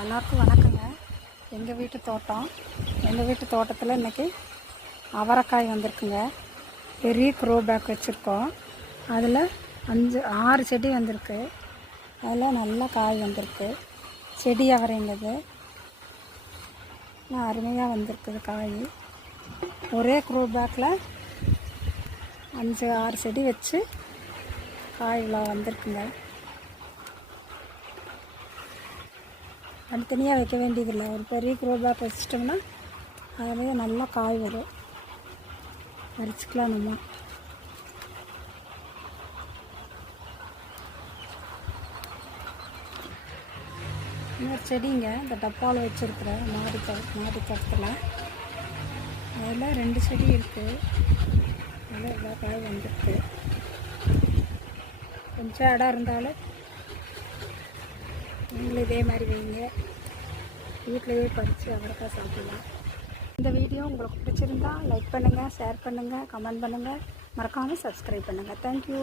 எல்லாருக்கும் வணக்கங்க. எங்கள் வீட்டு தோட்டத்தில் இன்றைக்கி அவரைக்காய் வந்திருக்குங்க. பெரிய க்ரோ பேக் வச்சுருக்கோம். அதில் 6 செடி வந்திருக்கு. அதில் நல்லா காய் வந்திருக்கு. செடி அவரைங்கிறது அருமையாக வந்திருக்குது காய். ஒரே க்ரோ பேக்கில் 5-6 செடி வச்சு காய் இவ்வளோ வந்திருக்குங்க. தனித்தனியாக வைக்க வேண்டியதில்லை. ஒரு பெரிய க்ரோ பேக் வச்சிட்டோம்னா அதிலே நல்லா காய் வரும். பறிச்சுக்கலாம் நம்ம. இன்னொரு செடிங்க இந்த டப்பாவில் வச்சுருக்குறேன் மாடி தோட்டத்தில். அதில் 2 செடி இருக்குது. அதில் எல்லா காய் வந்துருக்கு. கொஞ்சம் இடம் இருந்தாலும் நீங்களும் இதே மாதிரி வைங்க. வீட்டிலையே பறித்து அவரைக்காய் சாப்பிடலாம். இந்த வீடியோ உங்களுக்கு பிடிச்சிருந்தா லைக் பண்ணுங்கள், ஷேர் பண்ணுங்கள், கமெண்ட் பண்ணுங்கள், மறக்காமல் சப்ஸ்கிரைப் பண்ணுங்கள். தேங்க்யூ.